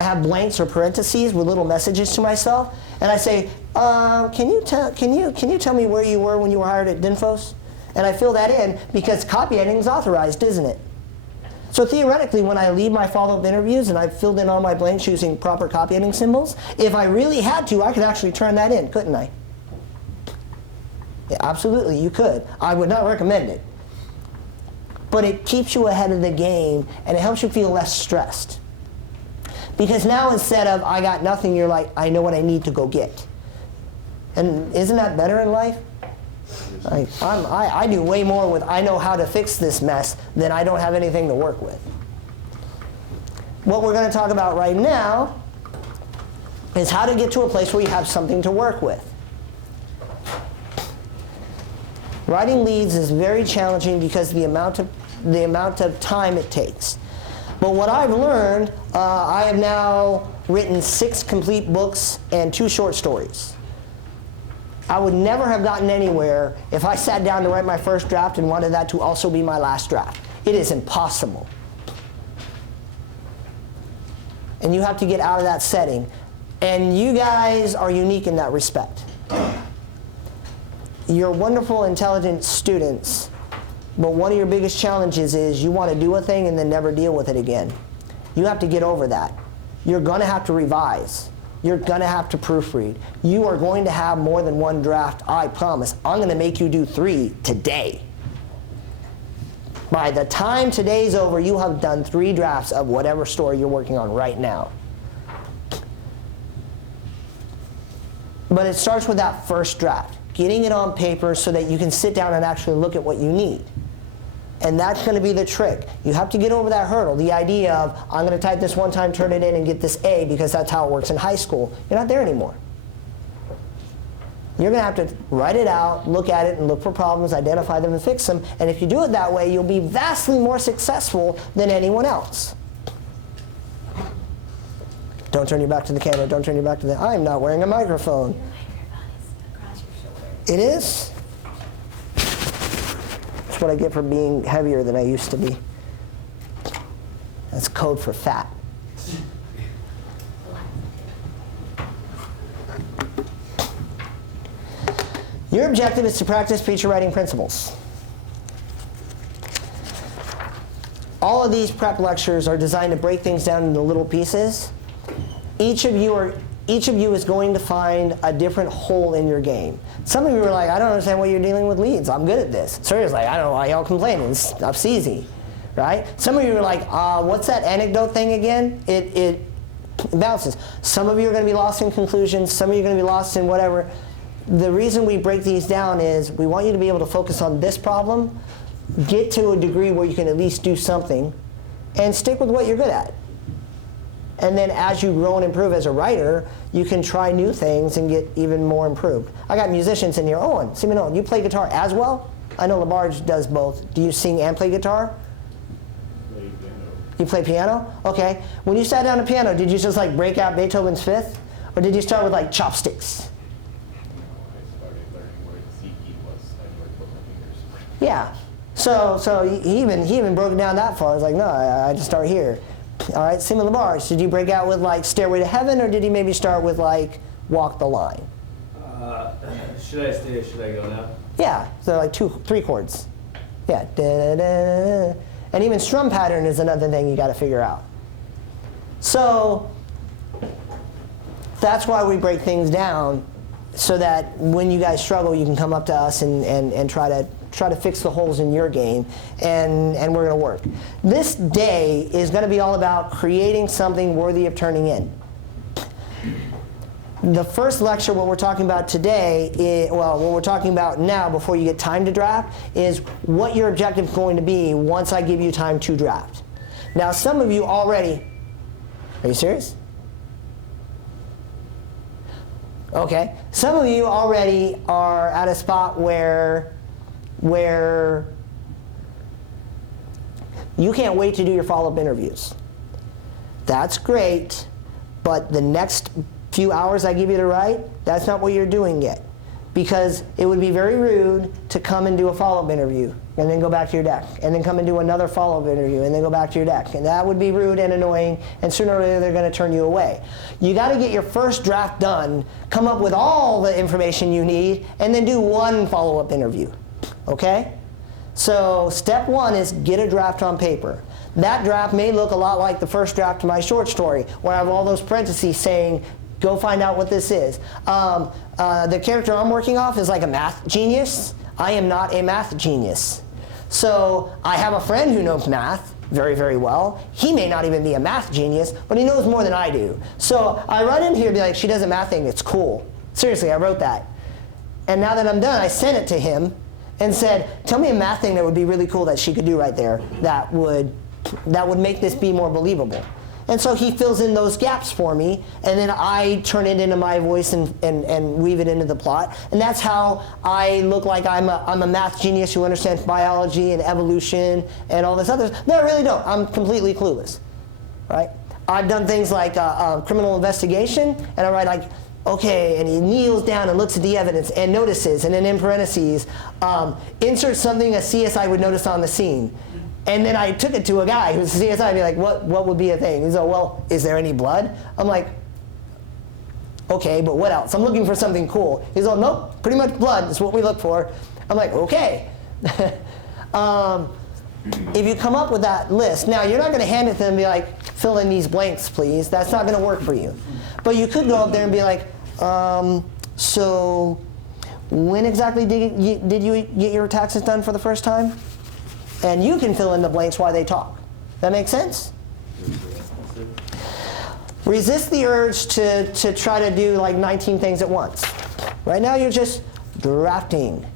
I have blanks or parentheses with little messages to myself, and I say, can you tell me where you were when you were hired at Dinfos? And I fill that in because copy editing is authorized, isn't it? So theoretically, when I leave my follow-up interviews and I've filled in all my blanks using proper copy editing symbols, if I really had to, I could actually turn that in, couldn't I? Yeah, absolutely, you could. I would not recommend it. But it keeps you ahead of the game, and it helps you feel less stressed. Because now instead of, I got nothing, you're like, I know what I need to go get. And isn't that better in life? I do way more with, I know how to fix this mess than I don't have anything to work with. What we're going to talk about right now is how to get to a place where you have something to work with. Writing leads is very challenging because of the amount of time it takes. But what I've learned, I have now written 6 complete books and 2 short stories. I would never have gotten anywhere if I sat down to write my first draft and wanted that to also be my last draft. It is impossible. And you have to get out of that setting. And you guys are unique in that respect. You're wonderful, intelligent students. But one of your biggest challenges is you want to do a thing and then never deal with it again. You have to get over that. You're going to have to revise. You're going to have to proofread. You are going to have more than one draft, I promise. I'm going to make you do 3 today. By the time today's over, you have done 3 drafts of whatever story you're working on right now. But it starts with that first draft, getting it on paper so that you can sit down and actually look at what you need. And that's going to be the trick. You have to get over that hurdle, the idea of, I'm going to type this one time, turn it in, and get this A because that's how it works in high school. You're not there anymore. You're going to have to write it out, look at it, and look for problems, identify them, and fix them. And if you do it that way, you'll be vastly more successful than anyone else. Don't turn your back to the camera. Don't turn your back to the... I'm not wearing a microphone. Your microphone is across your shoulder. It is? That's what I get for being heavier than I used to be. That's code for fat. Your objective is to practice feature writing principles. All of these prep lectures are designed to break things down into little pieces. Each of you is going to find a different hole in your game. Some of you are like, I don't understand why you're dealing with leads. I'm good at this. Seriously, I don't know why y'all complaining. It's easy, right? Some of you are like, what's that anecdote thing again? It bounces. Some of you are going to be lost in conclusions. Some of you are going to be lost in whatever. The reason we break these down is we want you to be able to focus on this problem, get to a degree where you can at least do something, and stick with what you're good at. And then as you grow and improve as a writer, you can try new things and get even more improved. I got musicians in here. Owen, Simon, you play guitar as well? I know LaBarge does both. Do you sing and play guitar? Play piano. You play piano? Okay. When you sat down to piano, did you just like break out Beethoven's Fifth? Or did you start with like chopsticks? I started learning where the C key was. I would put my fingers. Yeah. So he even broke it down that far. I was like, no, I just start here. All right, Simon LaBarge, did you break out with like Stairway to Heaven, or did he maybe start with like Walk the Line? Should I stay or should I go now? Yeah, so like 2-3 chords. Yeah, da, da, da. And even strum pattern is another thing you got to figure out. So that's why we break things down, so that when you guys struggle, you can come up to us and try to fix the holes in your game, and we're going to work. This day is going to be all about creating something worthy of turning in. The first lecture, what we're talking about today, what we're talking about now before you get time to draft, is what your objective is going to be once I give you time to draft. Now, some of you already, are you serious? Okay. Some of you already are at a spot where you can't wait to do your follow-up interviews. That's great, but the next few hours I give you to write, that's not what you're doing yet. Because it would be very rude to come and do a follow-up interview and then go back to your deck, and then come and do another follow-up interview, and then go back to your deck. And that would be rude and annoying, and sooner or later they're going to turn you away. You got to get your first draft done, come up with all the information you need, and then do one follow-up interview. Okay? So step one is get a draft on paper. That draft may look a lot like the first draft of my short story, where I have all those parentheses saying, go find out what this is. The character I'm working off is like a math genius. I am not a math genius. So I have a friend who knows math very, very well. He may not even be a math genius, but he knows more than I do. So I run in here and be like, she does a math thing, it's cool. Seriously, I wrote that. And now that I'm done, I sent it to him and said, tell me a math thing that would be really cool that she could do right there that would make this be more believable. And so he fills in those gaps for me, and then I turn it into my voice and weave it into the plot. And that's how I look like I'm a math genius who understands biology and evolution and all this other. No, I really don't. I'm completely clueless, right? I've done things like criminal investigation, and I write like, okay, and he kneels down and looks at the evidence and notices, and then in parentheses, insert something a CSI would notice on the scene. And then I took it to a guy who's a CSI and be like, what would be a thing? He's like, well, is there any blood? I'm like, okay, but what else? I'm looking for something cool. He's like, nope, pretty much blood is what we look for. I'm like, okay. If you come up with that list, now you're not going to hand it to them and be like, fill in these blanks, please. That's not going to work for you. But you could go up there and be like, so when exactly did you get your taxes done for the first time? And you can fill in the blanks while they talk. That make sense? Resist the urge to try to do like 19 things at once. Right now you're just drafting.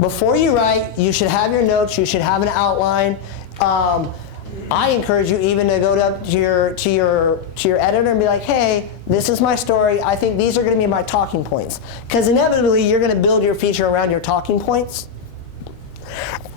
Before you write, you should have your notes, you should have an outline. I encourage you even to go to your editor and be like, hey, this is my story. I think these are going to be my talking points. Because inevitably you're going to build your feature around your talking points.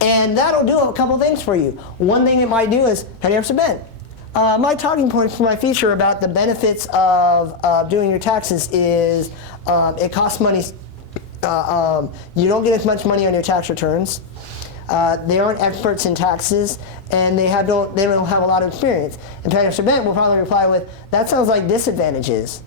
And that'll do a couple things for you. One thing it might do is, how do you have Ben? My talking point for my feature about the benefits of doing your taxes is it costs money. You don't get as much money on your tax returns. They aren't experts in taxes, and they don't have a lot of experience. And Pastor Ben will probably reply with, that sounds like disadvantages.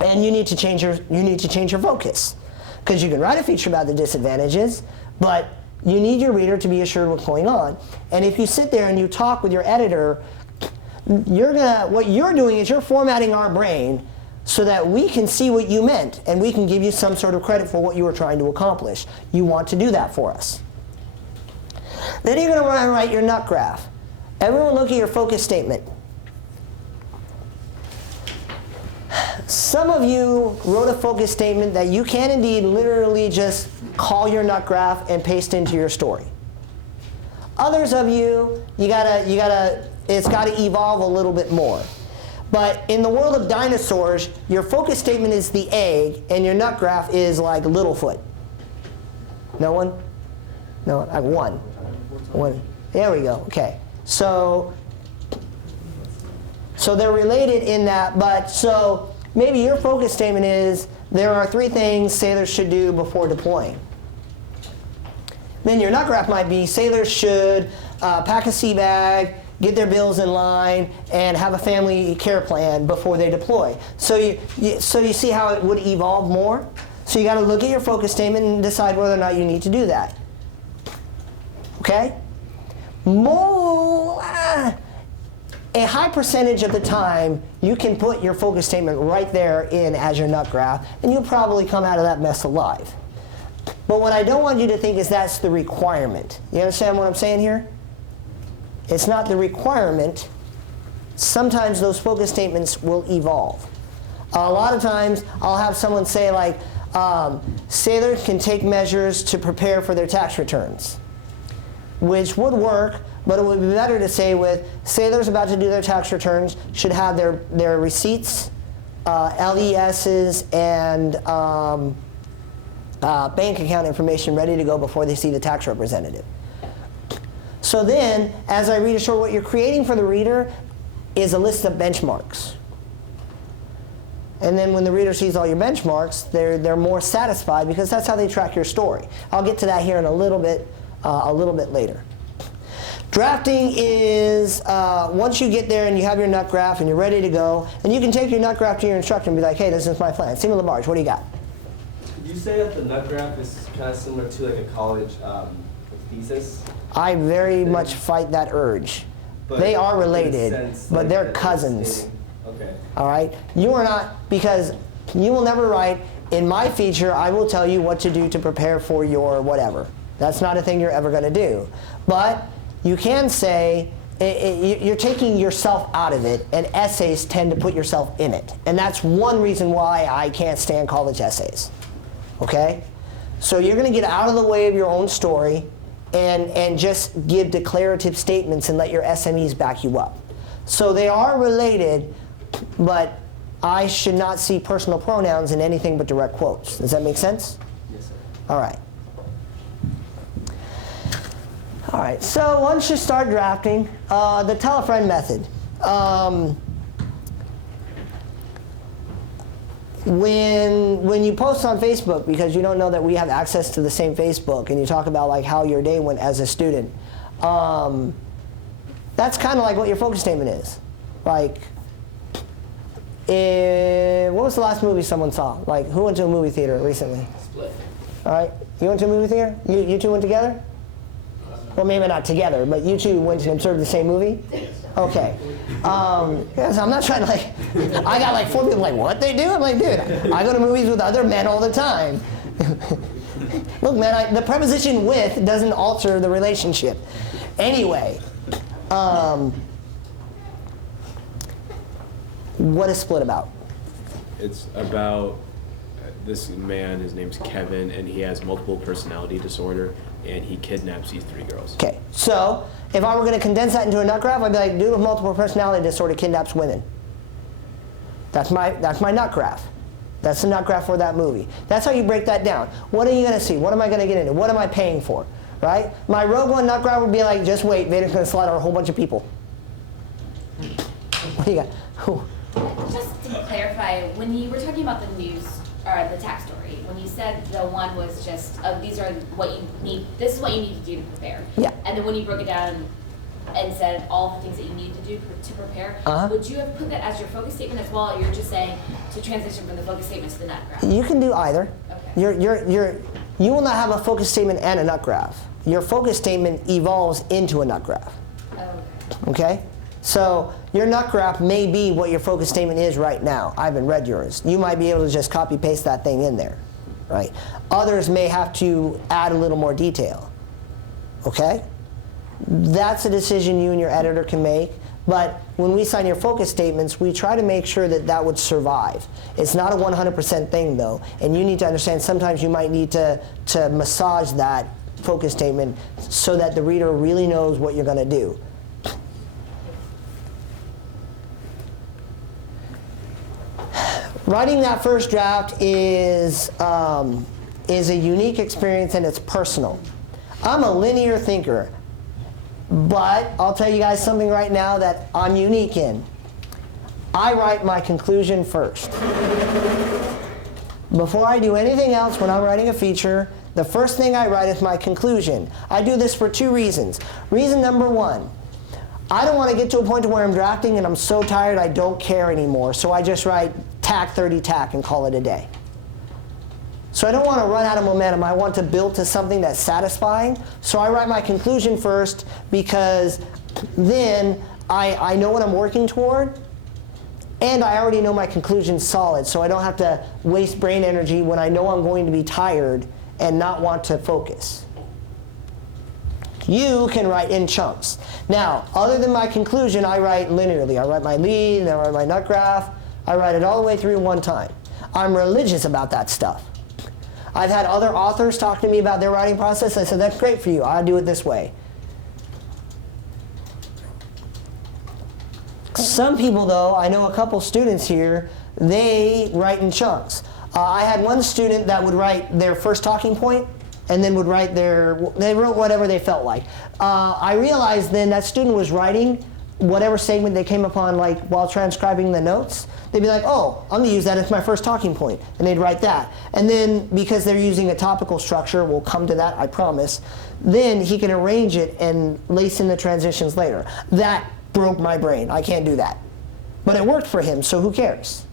And you need to change your focus. Because you can write a feature about the disadvantages, but you need your reader to be assured what's going on. And if you sit there and you talk with your editor, what you're doing is you're formatting our brain so that we can see what you meant, and we can give you some sort of credit for what you were trying to accomplish. You want to do that for us. Then you're going to write your nut graph. Everyone look at your focus statement. Some of you wrote a focus statement that you can indeed literally just call your nut graph and paste into your story. Others of you, it's got to evolve a little bit more. But in the world of dinosaurs, your focus statement is the egg, and your nut graph is like Littlefoot. No one? No, I have one. One. There we go. Okay. So they're related in that, but so maybe your focus statement is there are 3 things sailors should do before deploying. Then your nut graph might be sailors should pack a sea bag, get their bills in line, and have a family care plan before they deploy. So you see how it would evolve more? So you got to look at your focus statement and decide whether or not you need to do that. Okay? A high percentage of the time, you can put your focus statement right there in as your nut graph, and you'll probably come out of that mess alive. But what I don't want you to think is that's the requirement. You understand what I'm saying here? It's not the requirement. Sometimes those focus statements will evolve. A lot of times, I'll have someone say like, sailors can take measures to prepare for their tax returns, which would work, but it would be better to say with sailors about to do their tax returns should have their receipts, LESs, and bank account information ready to go before they see the tax representative. So then, as I read ashore, what you're creating for the reader is a list of benchmarks. And then when the reader sees all your benchmarks, they're more satisfied because that's how they track your story. I'll get to that here in a little bit. a little bit later. Drafting is once you get there and you have your nut graph and you're ready to go, and you can take your nut graph to your instructor and be like, hey, this is my plan. Stephen LaBarge, what do you got? Did you say that the nut graph is kind of similar to like a college thesis? I very much fight that urge. But They are in a related, sense, but like, they're that cousins. stating- Okay. All right? You are not, because you will never write, in my feature, I will tell you what to do to prepare for your whatever. That's not a thing you're ever going to do. But you can say, you're taking yourself out of it, and essays tend to put yourself in it. And that's one reason why I can't stand college essays. Okay? So you're going to get out of the way of your own story and just give declarative statements and let your SMEs back you up. So they are related, but I should not see personal pronouns in anything but direct quotes. Does that make sense? Yes, sir. All right. All right, so once you start drafting, the tell a friend method. When you post on Facebook, because you don't know that we have access to the same Facebook, and you talk about like how your day went as a student, that's kind of like what your focus statement is. Like, what was the last movie someone saw? Like, who went to a movie theater recently? Split. All right, you went to a movie theater? You two went together? Well, maybe not together, but you two went and observed the same movie? Okay. Yes, I'm not trying to like, I got like 4 people like, what they do? I'm like, dude, I go to movies with other men all the time. Look, man, the preposition with doesn't alter the relationship. Anyway, what is Split about? It's about this man, his name's Kevin, and he has multiple personality disorder, and he kidnaps these 3 girls. Okay, so if I were going to condense that into a nut graph, I'd be like, dude with multiple personality disorder kidnaps women. That's my nut graph. That's the nut graph for that movie. That's how you break that down. What are you going to see? What am I going to get into? What am I paying for? Right? My Rogue One nut graph would be like, just wait, Vader's going to slaughter a whole bunch of people. What do you got? Who? Just to clarify, when you were talking about the news or the tax story, when you said the one was just, these are what you need, this is what you need to do to prepare. Yeah. And then when you broke it down and said all the things that you need to do to prepare, would you have put that as your focus statement as well, or you're just saying to transition from the focus statement to the nut graph? You can do either. Okay. You will not have a focus statement and a nut graph. Your focus statement evolves into a nut graph. Okay. Okay? So your nut graph may be what your focus statement is right now. I haven't read yours. You might be able to just copy paste that thing in there, right? Others may have to add a little more detail. Okay? That's a decision you and your editor can make. But when we sign your focus statements, we try to make sure that that would survive. It's not a 100% thing, though. And you need to understand sometimes you might need to massage that focus statement so that the reader really knows what you're going to do. Writing that first draft is a unique experience and it's personal. I'm a linear thinker, but I'll tell you guys something right now that I'm unique in. I write my conclusion first. Before I do anything else when I'm writing a feature, the first thing I write is my conclusion. I do this for 2 reasons. Reason number 1, I don't want to get to a point to where I'm drafting and I'm so tired I don't care anymore, so I just write tack 30 tack and call it a day. So I don't want to run out of momentum. I want to build to something that's satisfying. So I write my conclusion first because then I know what I'm working toward and I already know my conclusion's solid, so I don't have to waste brain energy when I know I'm going to be tired and not want to focus. You can write in chunks. Now, other than my conclusion, I write linearly. I write my lead, and I write my nut graph. I write it all the way through one time. I'm religious about that stuff. I've had other authors talk to me about their writing process. I said, that's great for you. I'll do it this way. Some people, though, I know a couple students here, they write in chunks. I had one student that would write their first talking point and then would write they wrote whatever they felt like. I realized then that student was writing whatever segment they came upon, like while transcribing the notes, they'd be like, oh, I'm going to use that as my first talking point, and they'd write that. And then because they're using a topical structure, we'll come to that, I promise, then he can arrange it and lace in the transitions later. That broke my brain. I can't do that. But it worked for him, so who cares?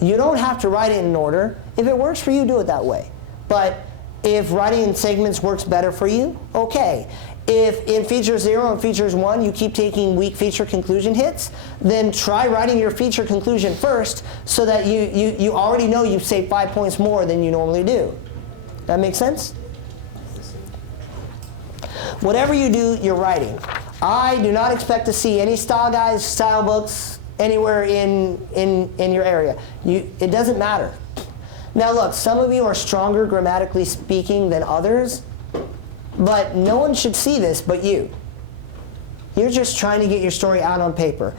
You don't have to write it in order. If it works for you, do it that way. But if writing in segments works better for you, okay. If in feature 0 and features 1 you keep taking weak feature conclusion hits, then try writing your feature conclusion first so that you already know you've saved 5 points more than you normally do. That make sense? Whatever you do, you're writing. I do not expect to see any style guides, style books anywhere in your area. It doesn't matter. Now look, some of you are stronger grammatically speaking than others, but no one should see this but you. You're just trying to get your story out on paper.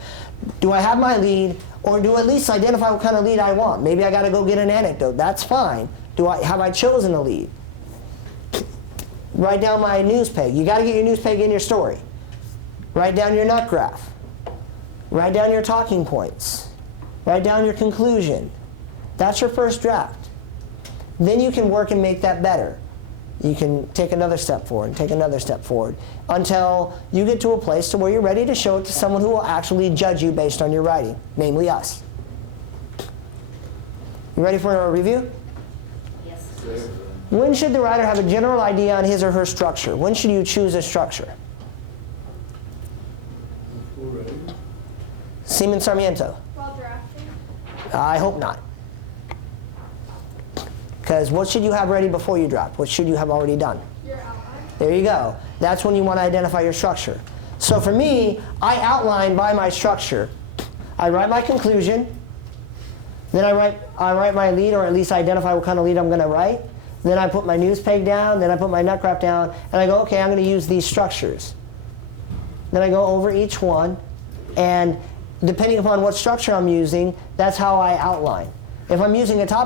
Do I have my lead, or do I at least identify what kind of lead I want? Maybe I got to go get an anecdote. That's fine. Have I chosen a lead? Write down my news peg. You got to get your news peg in your story. Write down your nut graph. Write down your talking points. Write down your conclusion. That's your first draft. Then you can work and make that better. You can take another step forward and take another step forward until you get to a place to where you're ready to show it to someone who will actually judge you based on your writing, namely us. You ready for a review? Yes. When should the writer have a general idea on his or her structure? When should you choose a structure? Seaman Sarmiento. While drafting. I hope not. Because what should you have ready before you draft? What should you have already done? Your outline. There you go. That's when you want to identify your structure. So for me, I outline by my structure. I write my conclusion, then I write my lead, or at least identify what kind of lead I'm going to write. Then I put my news peg down, then I put my nut graph down, and I go, okay, I'm going to use these structures. Then I go over each one, and depending upon what structure I'm using, that's how I outline. If I'm using a top